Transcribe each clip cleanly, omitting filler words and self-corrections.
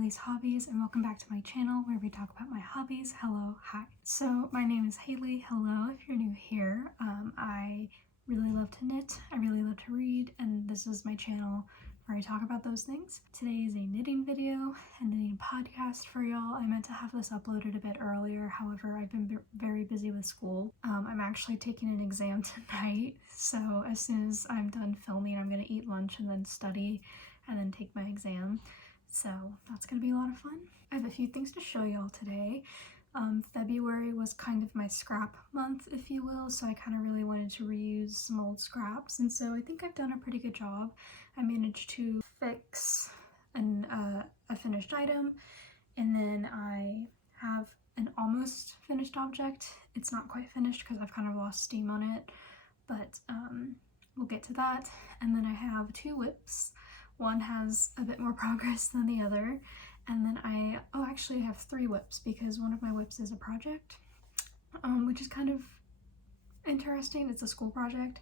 Hailey's Hobbies, and welcome back to my channel where we talk about my hobbies. Hello, hi. So my name is Hailey. Hello if you're new here. I really love to knit, I really love to read, and this is my channel where I talk about those things. Today is a knitting video, a knitting podcast for y'all. I meant to have this uploaded a bit earlier, however I've been very busy with school. I'm actually taking an exam tonight, so as soon as I'm done filming I'm going to eat lunch and then study and then take my exam. So that's gonna be a lot of fun. I have a few things to show y'all today. February was kind of my scrap month, if you will, so I kind of really wanted to reuse some old scraps, and so I think I've done a pretty good job. I managed to fix a finished item, and then I have an almost finished object. It's not quite finished because I've kind of lost steam on it, but we'll get to that. And then I have two whips. One has a bit more progress than the other, and then I actually have three whips because one of my whips is a project, which is kind of interesting. It's a school project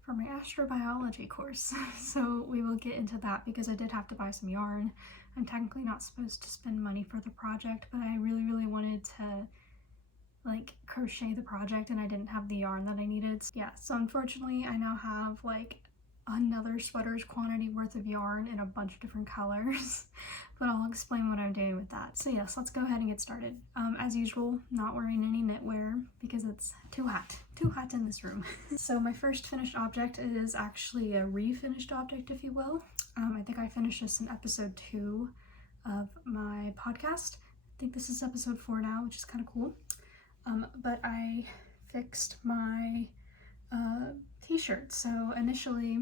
for my astrobiology course, so we will get into that because I did have to buy some yarn. I'm technically not supposed to spend money for the project, but I really wanted to like crochet the project and I didn't have the yarn that I needed. Yeah, so unfortunately I now have like another sweater's quantity worth of yarn in a bunch of different colors, but I'll explain what I'm doing with that. So yes, let's go ahead and get started. As usual, not wearing any knitwear because it's too hot in this room. So my first finished object is actually a refinished object, if you will. I think I finished this in episode 2 of my podcast. I think this is episode 4 now, which is kind of cool. But I fixed my t-shirt. So initially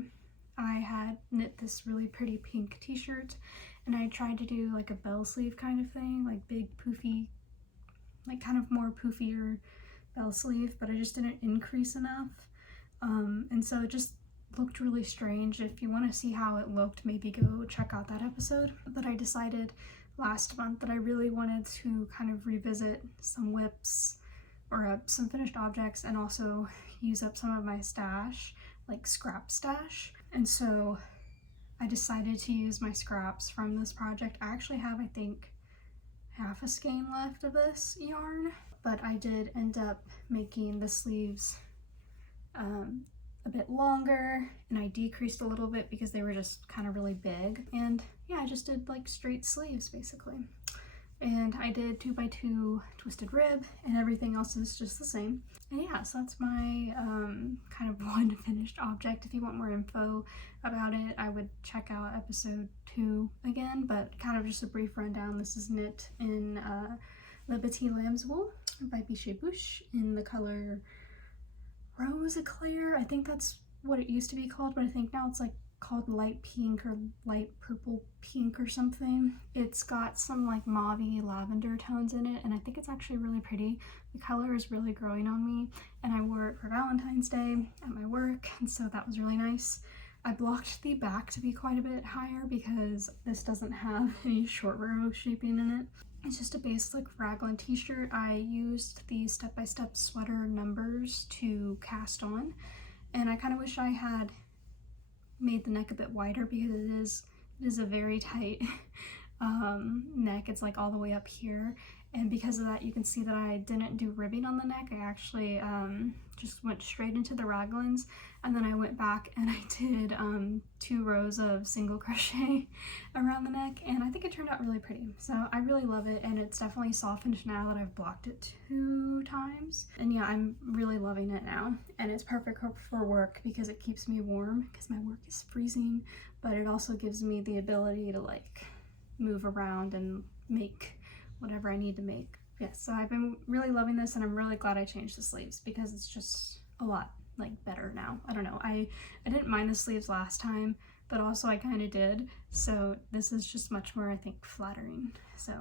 I had knit this really pretty pink t-shirt and I tried to do like a bell sleeve kind of thing, like big poofy, like kind of more poofier bell sleeve, but I just didn't increase enough, and so it just looked really strange. If you want to see how it looked, maybe go check out that episode. But I decided last month that I really wanted to kind of revisit some whips or some finished objects and also use up some of my stash, like scrap stash. And so I decided to use my scraps from this project. I actually have, I think, half a skein left of this yarn, but I did end up making the sleeves a bit longer, and I decreased a little bit because they were just kind of really big. And yeah, I just did like straight sleeves basically. And I did 2x2 twisted rib, and everything else is just the same. And yeah, so that's my kind of one finished object. If you want more info about it, I would check out episode 2 again, but kind of just a brief rundown. This is knit in Liberty Lamb's Wool by Bichet Bouche in the color Rose Eclair. I think that's what it used to be called, but I think now it's like called light pink or light purple pink or something. It's got some like mauvey lavender tones in it, and I think it's actually really pretty. The color is really growing on me, and I wore it for Valentine's Day at my work, and so that was really nice. I blocked the back to be quite a bit higher because this doesn't have any short row shaping in it. It's just a basic Raglan t-shirt. I used the step-by-step sweater numbers to cast on, and I kind of wish I had made the neck a bit wider because it is a very tight neck. It's like all the way up here, and because of that you can see that I didn't do ribbing on the neck. I actually just went straight into the raglans, and then I went back and I did 2 rows of single crochet around the neck, and I think it turned out really pretty. So I really love it, and it's definitely softened now that I've blocked it 2 times. And yeah, I'm really loving it now, and it's perfect for work because it keeps me warm because my work is freezing, but it also gives me the ability to like move around and make whatever I need to make. Yes, so I've been really loving this, and I'm really glad I changed the sleeves because it's just a lot like better now. I don't know, I didn't mind the sleeves last time, but also I kind of did, so this is just much more, I think, flattering. So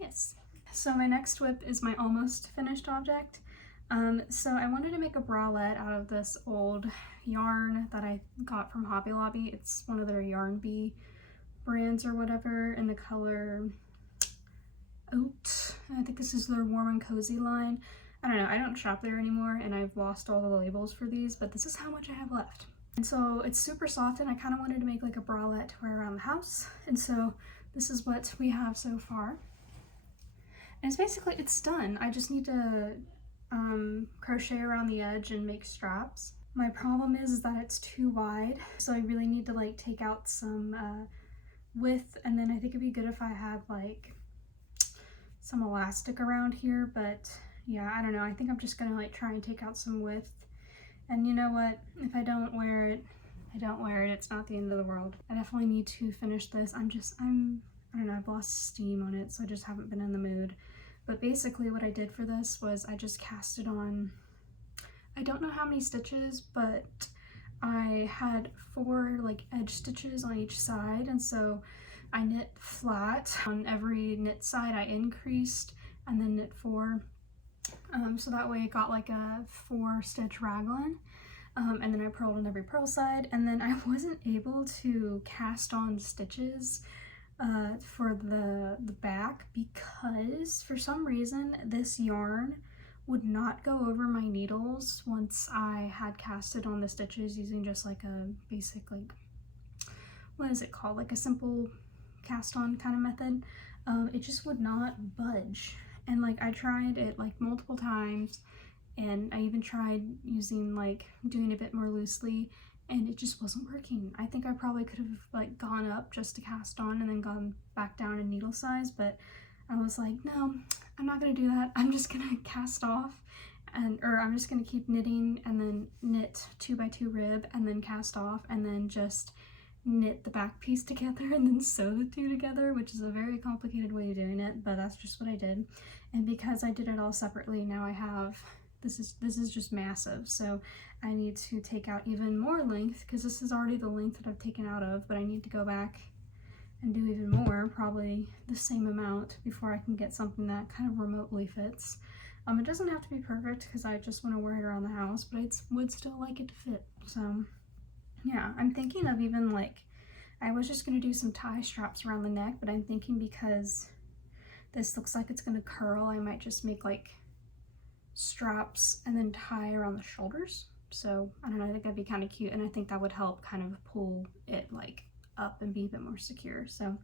yes. So my next whip is my almost finished object. So I wanted to make a bralette out of this old yarn that I got from Hobby Lobby. It's one of their Yarn Bee brands or whatever, in the color Oat. I think this is their warm and cozy line. I don't know, I don't shop there anymore and I've lost all the labels for these, but this is how much I have left. And so it's super soft, and I kind of wanted to make like a bralette to wear around the house, and so this is what we have so far. And it's done. I just need to crochet around the edge and make straps. My problem is that it's too wide, so I really need to like take out some width, and then I think it'd be good if I had like some elastic around here, but yeah, I don't know. I think I'm just gonna like try and take out some width, and you know what, if I don't wear it, I don't wear it. It's not the end of the world. I definitely need to finish this. I don't know, I've lost steam on it, so I just haven't been in the mood. But basically what I did for this was I just cast it on, I don't know how many stitches, but I had 4 like edge stitches on each side, and so I knit flat. On every knit side I increased and then knit 4. So that way it got like a 4-stitch raglan. And then I purled on every purl side, and then I wasn't able to cast on stitches for the back because for some reason this yarn would not go over my needles once I had casted on the stitches using just like a basic, like, what is it called, like a simple cast on kind of method. It just would not budge, and like I tried it like multiple times, and I even tried using like doing a bit more loosely, and it just wasn't working. I think I probably could have like gone up just to cast on and then gone back down in needle size, but I was like, no, I'm not gonna do that. I'm just gonna cast off, or I'm just gonna keep knitting and then knit 2x2 rib and then cast off and then just knit the back piece together and then sew the 2 together, which is a very complicated way of doing it, but that's just what I did. And because I did it all separately, now I have, this is just massive, so I need to take out even more length because this is already the length that I've taken out of, but I need to go back and do even more, probably the same amount, before I can get something that kind of remotely fits. It doesn't have to be perfect because I just want to wear it around the house, but I would still like it to fit. So yeah, I'm thinking of even like, I was just going to do some tie straps around the neck, but I'm thinking because this looks like it's going to curl, I might just make like straps and then tie around the shoulders. So I don't know, I think that'd be kind of cute, and I think that would help kind of pull it like up and be a bit more secure. So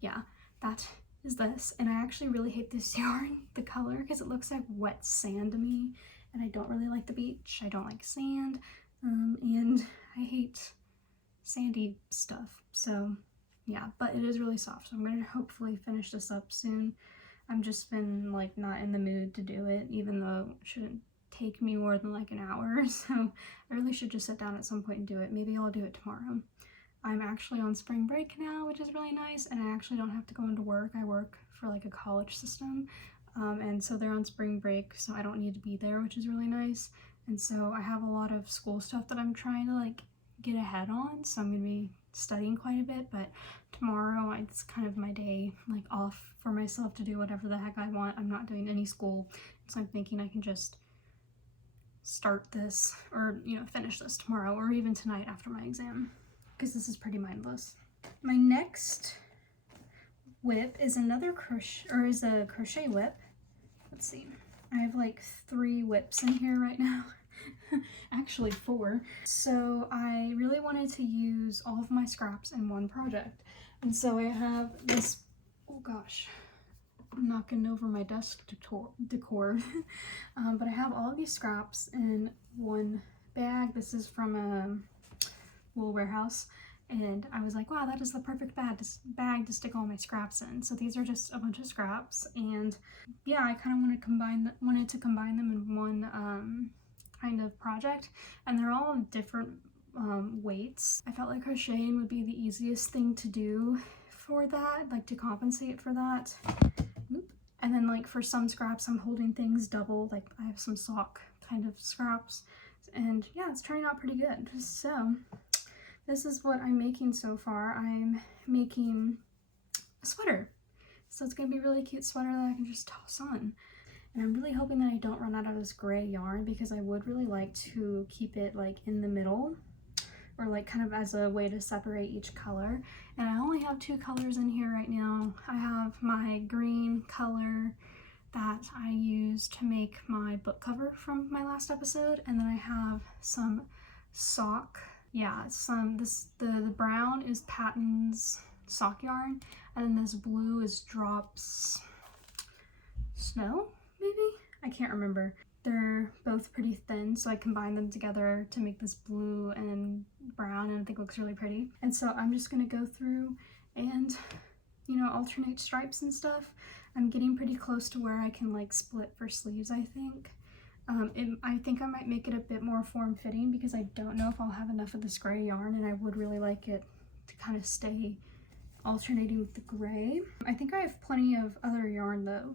yeah, that is this. And I actually really hate this yarn, the color, because it looks like wet sand to me, and I don't really like the beach. I don't like sand, and I hate sandy stuff. So yeah, but it is really soft, so I'm gonna hopefully finish this up soon. I've just been like not in the mood to do it, even though it shouldn't take me more than like an hour, so I really should just sit down at some point and do it. Maybe I'll do it tomorrow. I'm actually on spring break now, which is really nice, and I actually don't have to go into work. I work for like a college system, and so they're on spring break, so I don't need to be there, which is really nice. And so I have a lot of school stuff that I'm trying to like get ahead on, so I'm gonna be studying quite a bit, but tomorrow it's kind of my day like off for myself to do whatever the heck I want. I'm not doing any school, so I'm thinking I can just start this, or you know, finish this tomorrow or even tonight after my exam, because this is pretty mindless. My next whip is another crochet whip. Let's see, I have like 3 whips in here right now. Actually 4. So I really wanted to use all of my scraps in one project, and so I have this, oh gosh, I'm knocking over my desk decor. But I have all of these scraps in one bag. This is from a Wool Warehouse, and I was like, wow, that is the perfect bag to stick all my scraps in. So these are just a bunch of scraps, and yeah, I kind of wanted to combine them in one kind of project, and they're all different weights. I felt like crocheting would be the easiest thing to do for that, like to compensate for that. And then like for some scraps I'm holding things double, like I have some sock kind of scraps, and yeah, it's turning out pretty good. So this is what I'm making so far. I'm making a sweater, so it's gonna be a really cute sweater that I can just toss on. And I'm really hoping that I don't run out of this gray yarn, because I would really like to keep it like in the middle, or like kind of as a way to separate each color. And I only have 2 colors in here right now. I have my green color that I used to make my book cover from my last episode, and then I have some sock, yeah, the brown is Patton's sock yarn, and then this blue is Drops Snow, maybe? I can't remember. They're both pretty thin, so I combined them together to make this blue and brown, and I think it looks really pretty. And so I'm just gonna go through and, you know, alternate stripes and stuff. I'm getting pretty close to where I can like split for sleeves, I think. I think I might make it a bit more form-fitting because I don't know if I'll have enough of this gray yarn, and I would really like it to kind of stay alternating with the gray. I think I have plenty of other yarn though,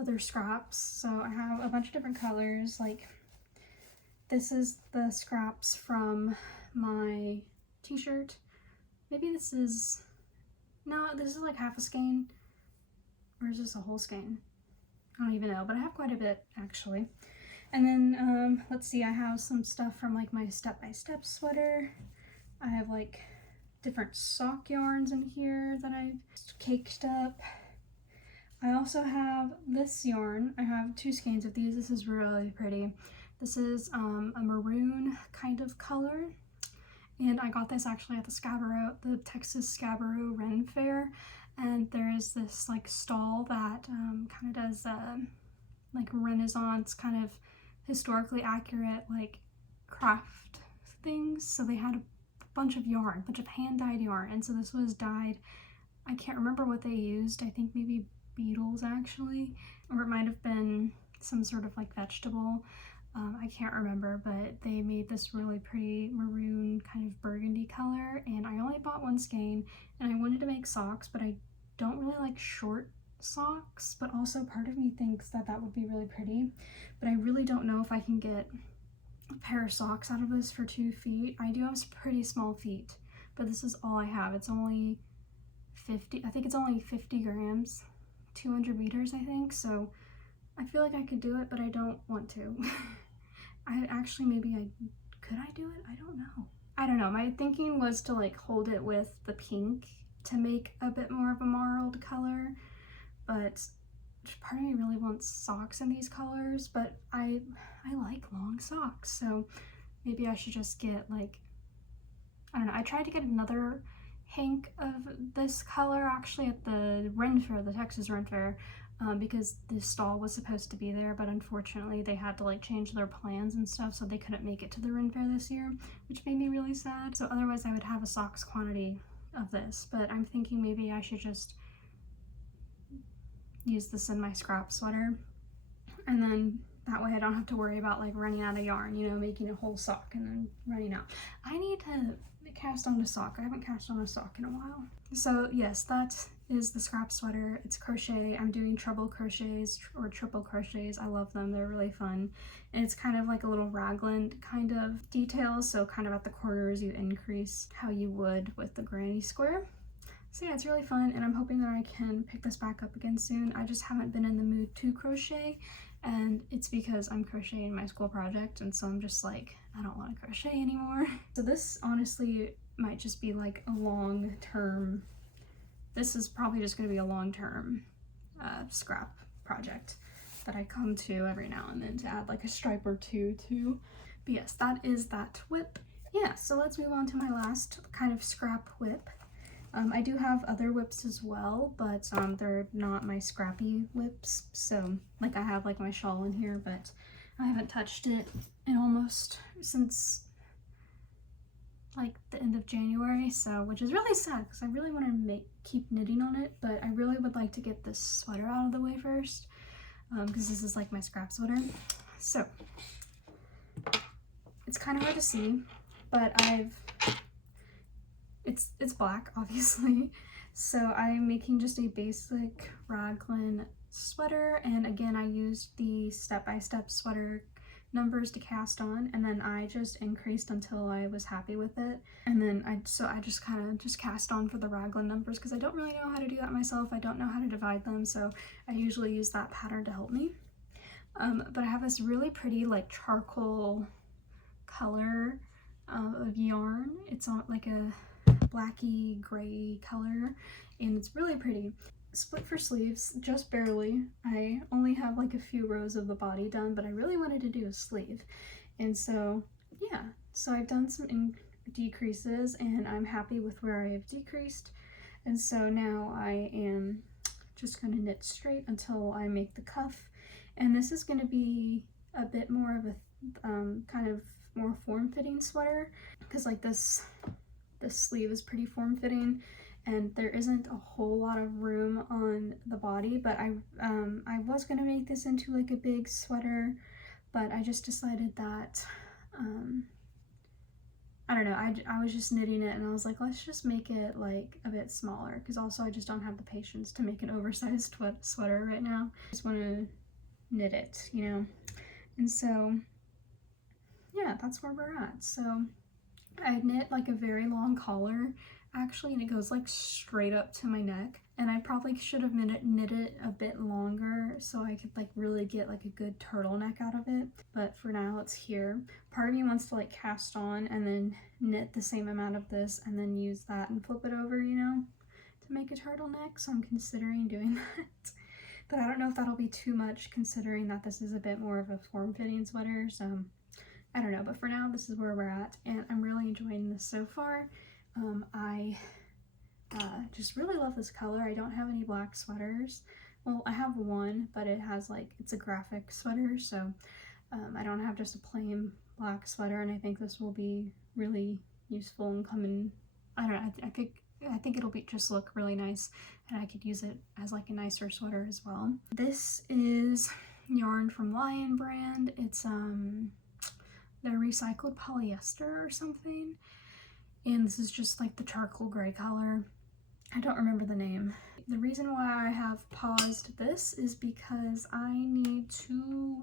other scraps. So I have a bunch of different colors. Like this is the scraps from my t-shirt. Maybe this is, no, this is like half a skein. Or is this a whole skein? I don't even know, but I have quite a bit actually. And then let's see, I have some stuff from like my step-by-step sweater. I have like different sock yarns in here that I've caked up. I also have this yarn. I have 2 skeins of these. This is really pretty. This is a maroon kind of color, and I got this actually at the Texas Scarborough Ren Fair. And there is this like stall that kind of does like Renaissance kind of historically accurate like craft things. So they had a bunch of yarn, bunch of hand-dyed yarn, and so this was dyed, I can't remember what they used. I think maybe beetles actually, or it might have been some sort of like vegetable. I can't remember, but they made this really pretty maroon kind of burgundy color, and I only bought 1 skein, and I wanted to make socks, but I don't really like short socks, but also part of me thinks that that would be really pretty, but I really don't know if I can get a pair of socks out of this for 2 feet. I do have pretty small feet, but this is all I have. It's only 50, I think it's only 50 grams, 200 meters, I think, so I feel like I could do it, but I don't want to. Could I do it? I don't know. I don't know. My thinking was to like hold it with the pink to make a bit more of a marled color, but part of me really wants socks in these colors, but I like long socks, so maybe I should just get like, I don't know. I tried to get another hank of this color actually at the Ren Fair, the Texas Ren Fair, because the stall was supposed to be there, but unfortunately they had to like change their plans and stuff, so they couldn't make it to the Ren Fair this year, which made me really sad. So otherwise I would have a socks quantity of this, but I'm thinking maybe I should just use this in my scrap sweater, and then that way I don't have to worry about like running out of yarn, you know, making a whole sock and then running out. I need to cast on a sock. I haven't cast on a sock in a while. So yes, that is the scrap sweater. It's crochet. I'm doing treble crochets or triple crochets. I love them. They're really fun. And it's kind of like a little raglan kind of detail. So kind of at the corners you increase how you would with the granny square. So yeah, it's really fun, and I'm hoping that I can pick this back up again soon. I just haven't been in the mood to crochet, and it's because I'm crocheting my school project, and so I'm just like, I don't want to crochet anymore. So this honestly might just be like a long-term, this is probably just going to be a long-term scrap project that I come to every now and then to add like a stripe or 2 to. But yes, that is that whip. Yeah, so let's move on to my last kind of scrap whip. I do have other whips as well, but they're not my scrappy whips. So like I have like my shawl in here, but I haven't touched it in almost since like the end of January, so which is really sad because I really want to keep knitting on it, but I really would like to get this sweater out of the way first, because this is like my scrap sweater. So it's kind of hard to see, but it's black, obviously. So I'm making just a basic raglan sweater, and again I used the step-by-step sweater numbers to cast on, and then I just increased until I was happy with it, and then I just kind of just cast on for the raglan numbers because I don't really know how to do that myself. I don't know how to divide them, so I usually use that pattern to help me. But I have this really pretty like charcoal color of yarn. It's on like a blacky gray color, and it's really pretty. Split for sleeves, just barely. I only have like a few rows of the body done, but I really wanted to do a sleeve, and so yeah, so I've done some decreases, and I'm happy with where I have decreased. And so now I am just going to knit straight until I make the cuff. And this is going to be a bit more of a kind of more form-fitting sweater, because like this sleeve is pretty form-fitting and there isn't a whole lot of room on the body, but I was going to make this into like a big sweater, but I just decided that I don't know, I was just knitting it and I was like, let's just make it like a bit smaller, because also I just don't have the patience to make an oversized sweater right now. I just want to knit it, you know. And so yeah, that's where we're at. So I knit like a very long collar actually, and it goes like straight up to my neck, and I probably should have knit it a bit longer so I could like really get like a good turtleneck out of it, but for now it's here. Part of me wants to like cast on and then knit the same amount of this and then use that and flip it over, you know, to make a turtleneck, so I'm considering doing that. But I don't know if that'll be too much considering that this is a bit more of a form-fitting sweater, so I don't know. But for now, this is where we're at, and I'm really enjoying this so far. I just really love this color. I don't have any black sweaters. Well, I have one, but it has like, it's a graphic sweater, so I don't have just a plain black sweater, and I think this will be really useful and come in, I don't know, I think it'll just look really nice, and I could use it as like a nicer sweater as well. This is yarn from Lion brand. It's their recycled polyester or something, and this is just like the charcoal gray color. I don't remember the name. The reason why I have paused this is because I need to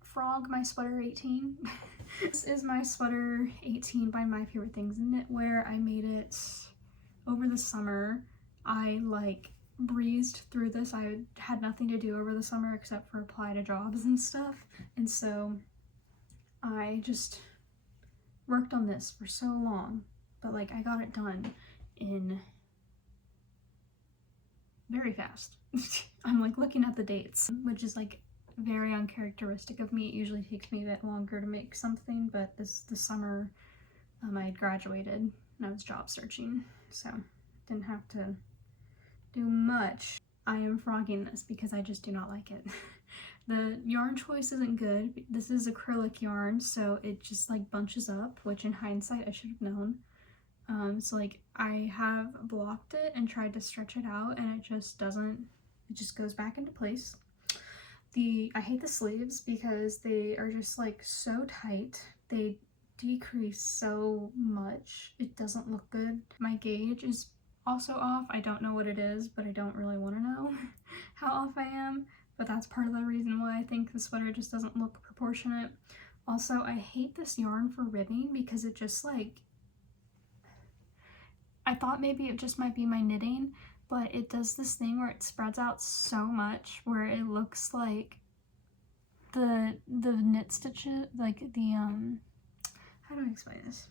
frog my sweater 18. This is my sweater 18 by My Favorite Things in Knitwear. I made it over the summer. I like breezed through this. I had nothing to do over the summer except for apply to jobs and stuff, and so I just worked on this for so long, but like I got it done in very fast. I'm like looking at the dates, which is like very uncharacteristic of me. It usually takes me a bit longer to make something, but this summer I had graduated and I was job searching, so didn't have to do much. I am frogging this because I just do not like it. The yarn choice isn't good. This is acrylic yarn, so it just like bunches up, which in hindsight I should have known. So like I have blocked it and tried to stretch it out, and it just doesn't, it just goes back into place. I hate the sleeves because they are just like so tight. They decrease so much. It doesn't look good. My gauge is also off. I don't know what it is, but I don't really want to know how off I am. But that's part of the reason why I think the sweater just doesn't look proportionate. Also, I hate this yarn for ribbing because it just like, I thought maybe it just might be my knitting, but it does this thing where it spreads out so much where it looks like the knit stitches, like the, how do I explain this?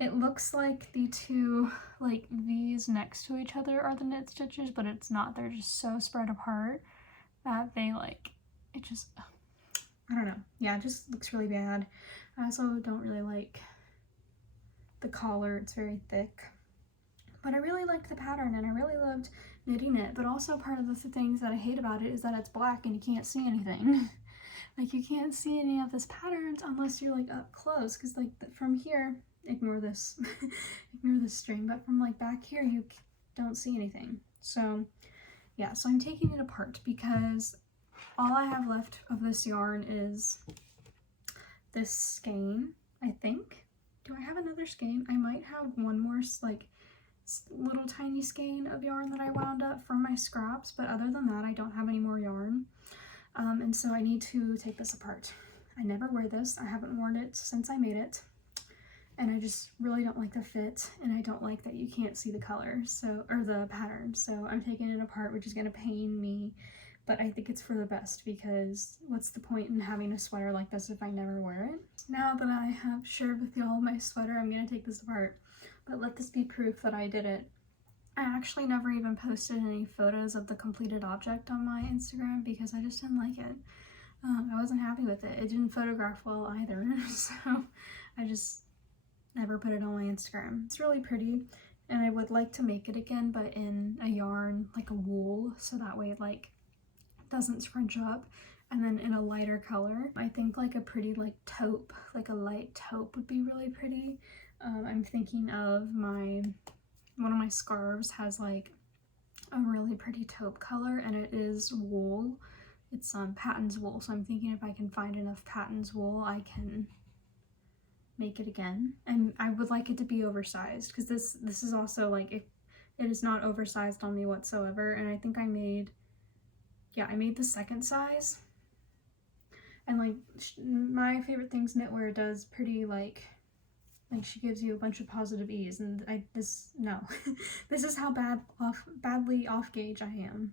It looks like the two like V's next to each other are the knit stitches, but it's not. They're just so spread apart that they like, it just, I don't know. Yeah, it just looks really bad. I also don't really like the collar. It's very thick. But I really liked the pattern and I really loved knitting it. But also part of the things that I hate about it is that it's black and you can't see anything. Like you can't see any of this patterns unless you're like up close, because like from here, ignore this, ignore this string, but from like back here you don't see anything. So yeah, so I'm taking it apart because all I have left of this yarn is this skein, I think. Do I have another skein? I might have one more like little tiny skein of yarn that I wound up from my scraps, but other than that I don't have any more yarn. And so I need to take this apart. I never wear this. I haven't worn it since I made it, and I just really don't like the fit, and I don't like that you can't see the color, so, or the pattern, so I'm taking it apart, which is going to pain me, but I think it's for the best, because what's the point in having a sweater like this if I never wear it? Now that I have shared with y'all my sweater, I'm going to take this apart, but let this be proof that I did it. I actually never even posted any photos of the completed object on my Instagram because I just didn't like it. I wasn't happy with it. It didn't photograph well either, so I just never put it on my Instagram. It's really pretty. and I would like to make it again, but in a yarn, like a wool, so that way it like doesn't scrunch up. And then in a lighter color, I think like a pretty like taupe, like a light taupe would be really pretty. I'm thinking of one of my scarves has like a really pretty taupe color, and it is wool. It's Patton's wool, so I'm thinking if I can find enough Patton's wool, I can make it again. And I would like it to be oversized, because this is also like, it is not oversized on me whatsoever. And I think I made the second size. And like my favorite things knitwear does pretty like she gives you a bunch of positive ease, and this is how badly off gauge I am.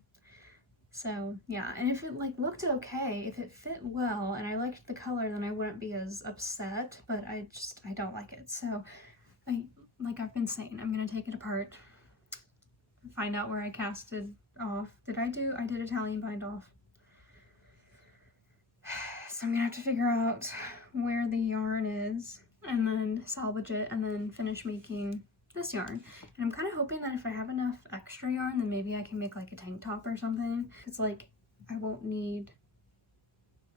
So yeah, and if it like looked okay, if it fit well and I liked the color, then I wouldn't be as upset, but I don't like it. So like I've been saying, I'm gonna take it apart, find out where I casted off. I did Italian bind off. So I'm gonna have to figure out where the yarn is and then salvage it and then finish making this yarn. And I'm kind of hoping that if I have enough extra yarn, then maybe I can make like a tank top or something. It's like I won't need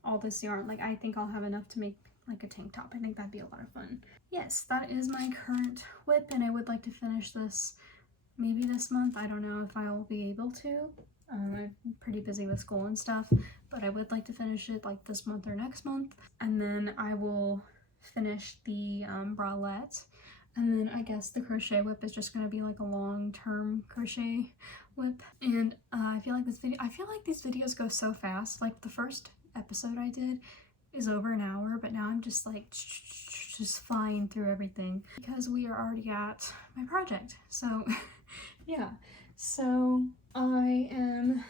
all this yarn. Like I think I'll have enough to make like a tank top. I think that'd be a lot of fun. Yes, that is my current whip, and I would like to finish this maybe this month. I don't know if I'll be able to. I'm pretty busy with school and stuff, but I would like to finish it like this month or next month. And then I will finish the bralette. And then I guess the crochet whip is just gonna be like a long-term crochet whip. And I feel like these videos go so fast. Like the first episode I did is over an hour, but now I'm just like just flying through everything because we are already at my project. So yeah, so I am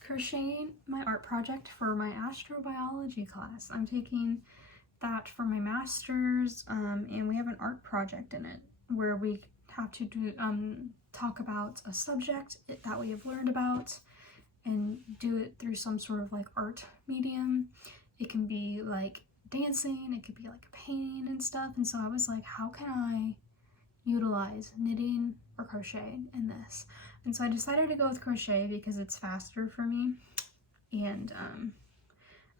crocheting my art project for my astrobiology class. I'm taking that for my master's, and we have an art project in it where we have to do talk about a subject that we have learned about and do it through some sort of like art medium. It can be like dancing, it could be like painting and stuff. And so I was like, how can I utilize knitting or crochet in this? And so I decided to go with crochet because it's faster for me, and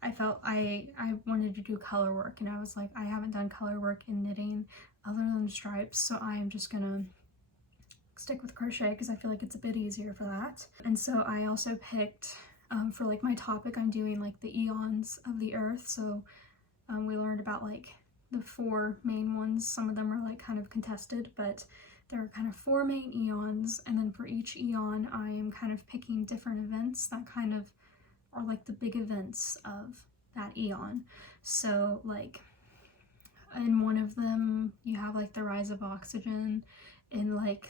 I felt I wanted to do color work, and I was like, I haven't done color work in knitting other than stripes, so I'm just gonna stick with crochet because I feel like it's a bit easier for that. And so I also picked for like my topic, I'm doing like the eons of the earth. So we learned about like the 4 main ones. Some of them are like kind of contested, but there are kind of 4 main eons, and then for each eon I am kind of picking different events that kind of are like the big events of that eon. So like in one of them you have like the rise of oxygen. In like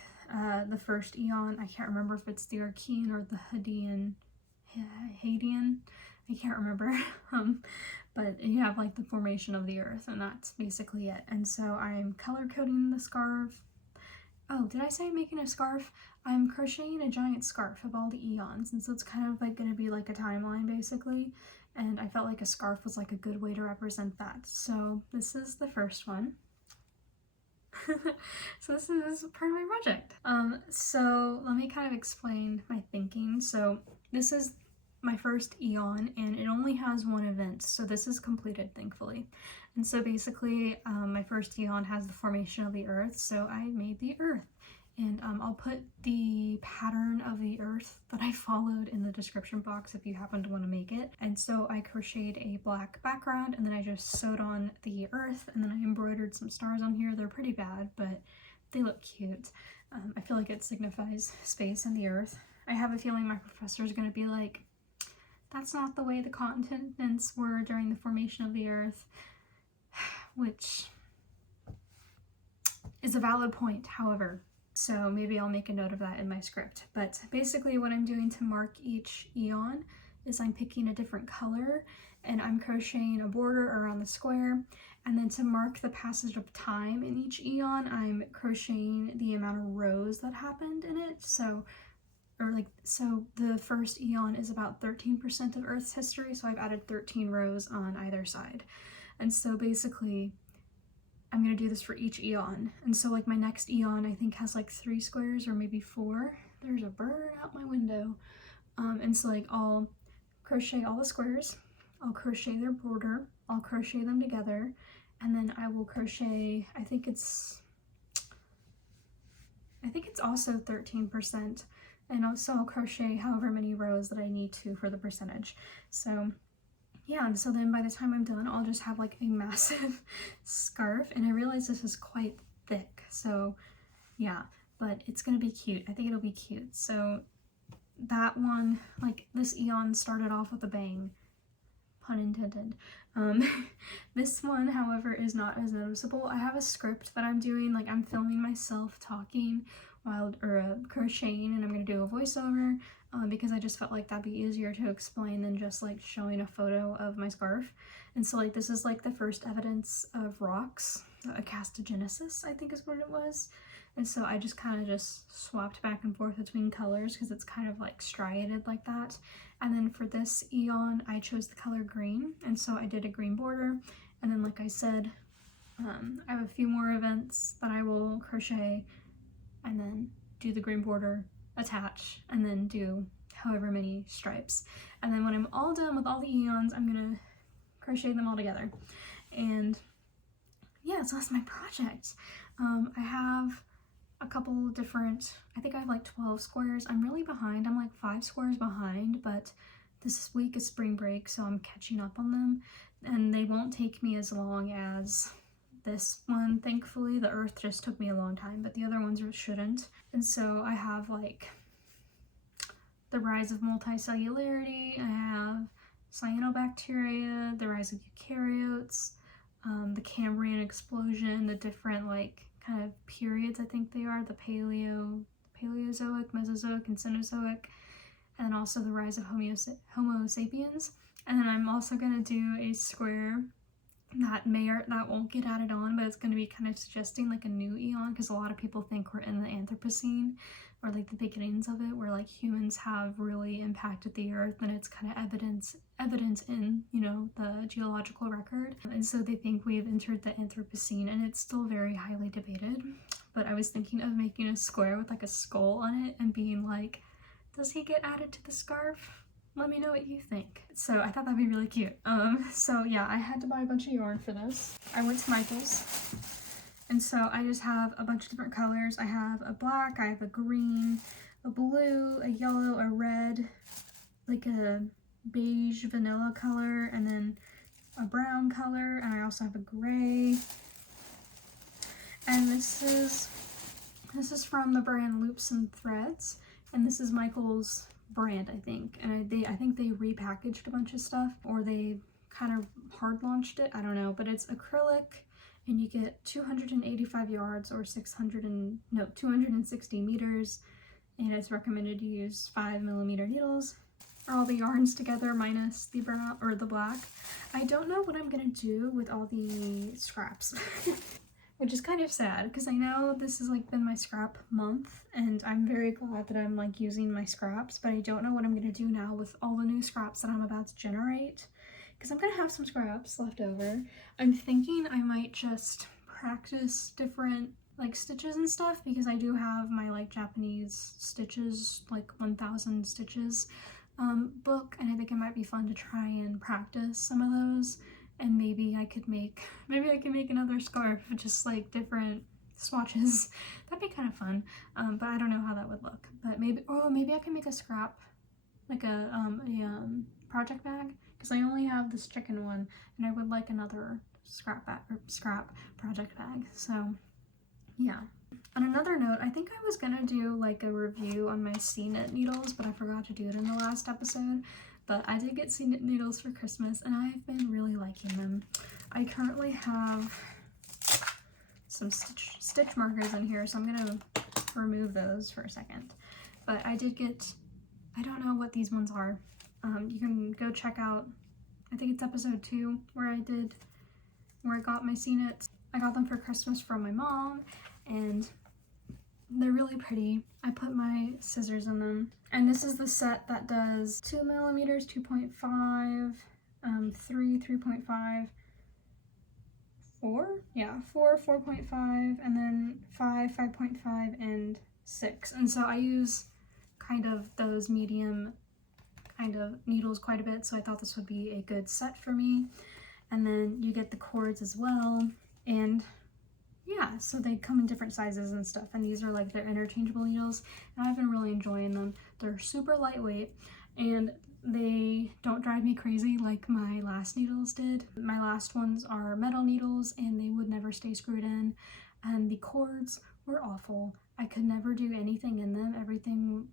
the first eon, I can't remember if it's the Archean or the Hadean, I can't remember. But you have like the formation of the earth, and that's basically it. And so I'm color coding the scarf. Oh, did I say I'm making a scarf? I'm crocheting a giant scarf of all the eons, and so it's kind of like going to be like a timeline basically, and I felt like a scarf was like a good way to represent that. So this is the first one. So this is part of my project. So let me kind of explain my thinking. So this is my first eon, and it only has 1 event, so this is completed, thankfully. And so basically my first eon has the formation of the earth, so I made the earth. And I'll put the pattern of the earth that I followed in the description box if you happen to want to make it. And so I crocheted a black background, and then I just sewed on the earth, and then I embroidered some stars on here. They're pretty bad, but they look cute. I feel like it signifies space and the earth. I have a feeling my professor is going to be like, that's not the way the continents were during the formation of the earth, which is a valid point, however. So maybe I'll make a note of that in my script. But basically what I'm doing to mark each eon is I'm picking a different color, and I'm crocheting a border around the square. And then to mark the passage of time in each eon, I'm crocheting the amount of rows that happened in it. So the first eon is about 13% of Earth's history, so I've added 13 rows on either side. And so basically I'm gonna do this for each eon. And so like my next eon I think has like 3 squares or maybe 4. There's a bird out my window. And so like I'll crochet all the squares, I'll crochet their border, I'll crochet them together, and then I will crochet, I think it's also 13%, and also I'll crochet however many rows that I need to for the percentage. So yeah, and so then by the time I'm done, I'll just have like a massive scarf, and I realize this is quite thick, so yeah, but it's gonna be cute. I think it'll be cute. So that one, like this eon started off with a bang, pun intended. This one, however, is not as noticeable. I have a script that I'm doing, like I'm filming myself talking while crocheting, and I'm gonna do a voiceover because I just felt like that'd be easier to explain than just like showing a photo of my scarf. And so like this is like the first evidence of rocks, a castogenesis I think is what it was. And so I just kind of just swapped back and forth between colors because it's kind of like striated like that. And then for this eon, I chose the color green, and so I did a green border. And then like I said, I have a few more events that I will crochet and then do the green border, attach, and then do however many stripes. And then when I'm all done with all the eons, I'm gonna crochet them all together. And yeah, so that's my project. I have a couple different, I think I have like 12 squares. I'm really behind. I'm like 5 squares behind, but this week is spring break, so I'm catching up on them, and they won't take me as long as this one. Thankfully, the earth just took me a long time, but the other ones shouldn't. And so I have like the rise of multicellularity, I have cyanobacteria, the rise of eukaryotes, the Cambrian explosion, the different like kind of periods I think they are, the Paleozoic, Mesozoic, and Cenozoic, and also the rise of Homo sapiens. And then I'm also going to do a square that won't get added on, but it's going to be kind of suggesting like a new eon, because a lot of people think we're in the Anthropocene, or like the beginnings of it, where like humans have really impacted the earth, and it's kind of evident in, you know, the geological record. And so they think we've entered the Anthropocene, and it's still very highly debated. But I was thinking of making a square with like a skull on it and being like, does he get added to the scarf? Let me know what you think. So I thought that'd be really cute. So yeah, I had to buy a bunch of yarn for this. I went to Michael's. And so I just have a bunch of different colors. I have a black, I have a green, a blue, a yellow, a red, like a beige vanilla color, and then a brown color, and I also have a gray. And this is from the brand Loops and Threads, and this is Michael's brand, I think. And I think they repackaged a bunch of stuff, or they kind of hard launched it, I don't know, but it's acrylic, and you get 285 yards or 260 meters, and it's recommended to use 5mm needles. All the yarns together minus the brown or the black. I don't know what I'm gonna do with all the scraps, which is kind of sad because I know this has like been my scrap month, and I'm very glad that I'm like using my scraps, but I don't know what I'm gonna do now with all the new scraps that I'm about to generate, because I'm gonna have some scraps left over. I'm thinking I might just practice different like stitches and stuff, because I do have my like Japanese stitches, like 1000 stitches book, and I think it might be fun to try and practice some of those, and maybe I could make another scarf, just like different swatches. That'd be kind of fun, but I don't know how that would look. But maybe I can make a scrap, like a project bag, because I only have this chicken one, and I would like another scrap project bag. So yeah. On another note, I think I was gonna do like a review on my C-knit needles, but I forgot to do it in the last episode. But I did get C-knit needles for Christmas, and I've been really liking them. I currently have some stitch markers in here, so I'm gonna remove those for a second. But I did get, I don't know what these ones are. You can go check out, I think it's episode 2 where I got my C-knits. I got them for Christmas from my mom, and they're really pretty. I put my scissors in them. And this is the set that does 2mm, 2.5, 3, 3.5, 4, yeah, 4, 4.5, and then 5, 5.5, and 6. And so I use kind of those medium kind of needles quite a bit, so I thought this would be a good set for me. And then you get the cords as well, and yeah, so they come in different sizes and stuff, and these are like their interchangeable needles, and I've been really enjoying them. They're super lightweight, and they don't drive me crazy like my last needles did. My last ones are metal needles, and they would never stay screwed in, and the cords were awful. I could never do anything in them.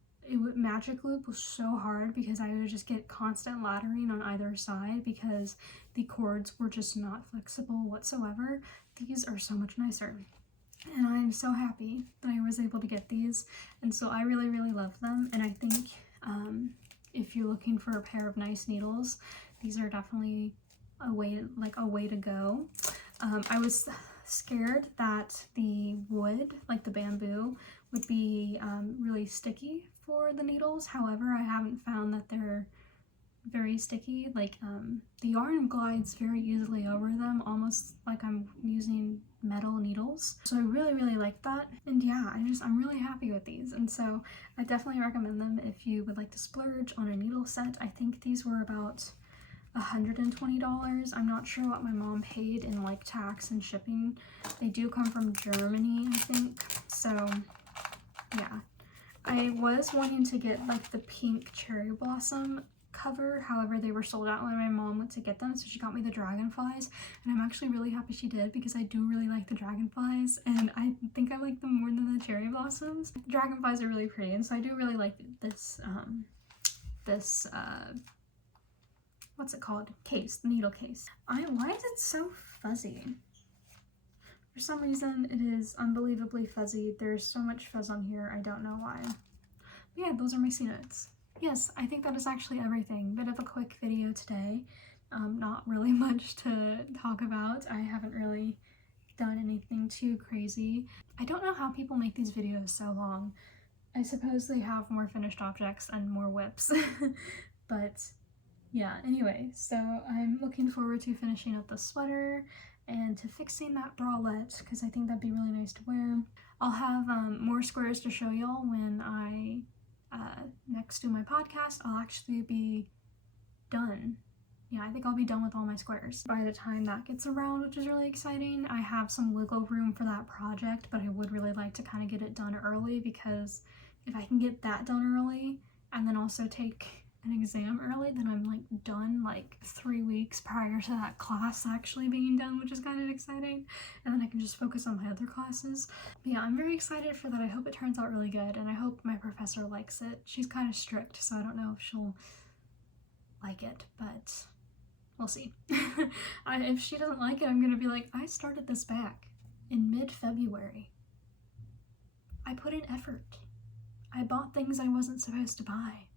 Magic loop was so hard because I would just get constant laddering on either side because the cords were just not flexible whatsoever. These are so much nicer, and I'm so happy that I was able to get these, and so I really love them. And I think if you're looking for a pair of nice needles, these are definitely a way to go. I was scared that the wood, like the bamboo, would be really sticky for the needles. However, I haven't found that they're very sticky. Like the yarn glides very easily over them, almost like I'm using metal needles. So I really like that. And yeah, I'm really happy with these, and so I definitely recommend them if you would like to splurge on a needle set. I think these were about $120. I'm not sure what my mom paid in like tax and shipping. They do come from Germany, I think. So yeah, I was wanting to get like the pink cherry blossom cover, however they were sold out when my mom went to get them, so she got me the dragonflies, and I'm actually really happy she did because I do really like the dragonflies, and I think I like them more than the cherry blossoms. The dragonflies are really pretty, and so I do really like this what's it called? Case, the needle case. Why is it so fuzzy? For some reason it is unbelievably fuzzy. There's so much fuzz on here, I don't know why. But yeah, those are my C notes. Yes, I think that is actually everything. Bit of a quick video today. Not really much to talk about. I haven't really done anything too crazy. I don't know how people make these videos so long. I suppose they have more finished objects and more whips. But yeah, anyway, so I'm looking forward to finishing up the sweater and to fixing that bralette because I think that'd be really nice to wear. I'll have more squares to show y'all when I next do my podcast. I'll actually be done. Yeah, I think I'll be done with all my squares by the time that gets around, which is really exciting. I have some wiggle room for that project, but I would really like to kind of get it done early, because if I can get that done early and then also take an exam early, then I'm like done like 3 weeks prior to that class actually being done, which is kind of exciting, and then I can just focus on my other classes. But yeah, I'm very excited for that. I hope it turns out really good, and I hope my professor likes it. She's kind of strict, so I don't know if she'll like it, but we'll see. If she doesn't like it, I'm gonna be like, I started this back in mid-February. I put in effort. I bought things I wasn't supposed to buy.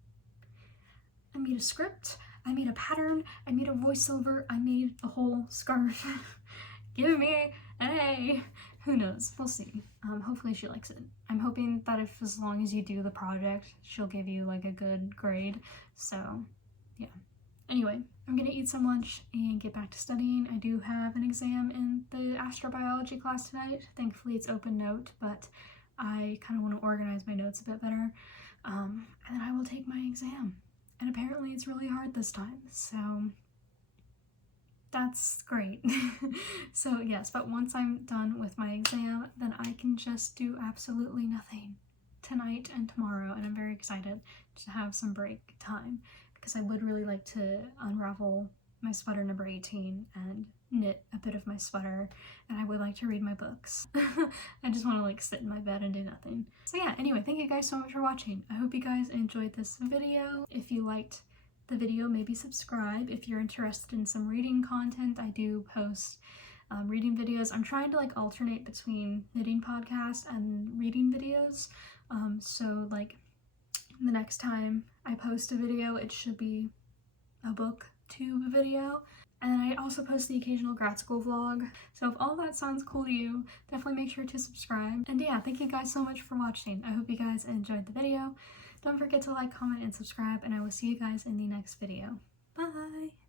I made a script, I made a pattern, I made a voiceover, I made the whole scarf. Give me an A. Who knows? We'll see. Hopefully she likes it. I'm hoping that if as long as you do the project, she'll give you like a good grade. So yeah. Anyway, I'm gonna eat some lunch and get back to studying. I do have an exam in the astrobiology class tonight. Thankfully it's open note, but I kind of want to organize my notes a bit better. And then I will take my exam. And apparently it's really hard this time, so that's great. So yes, but once I'm done with my exam, then I can just do absolutely nothing tonight and tomorrow, and I'm very excited to have some break time, because I would really like to unravel my sweater number 18 and knit a bit of my sweater, and I would like to read my books. I just want to like sit in my bed and do nothing. So yeah, anyway, thank you guys so much for watching. I hope you guys enjoyed this video. If you liked the video, maybe subscribe. If you're interested in some reading content, I do post reading videos. I'm trying to like alternate between knitting podcasts and reading videos. So like the next time I post a video, it should be a booktube video. And then I also post the occasional grad school vlog. So if all that sounds cool to you, definitely make sure to subscribe. And yeah, thank you guys so much for watching. I hope you guys enjoyed the video. Don't forget to like, comment, and subscribe, and I will see you guys in the next video. Bye!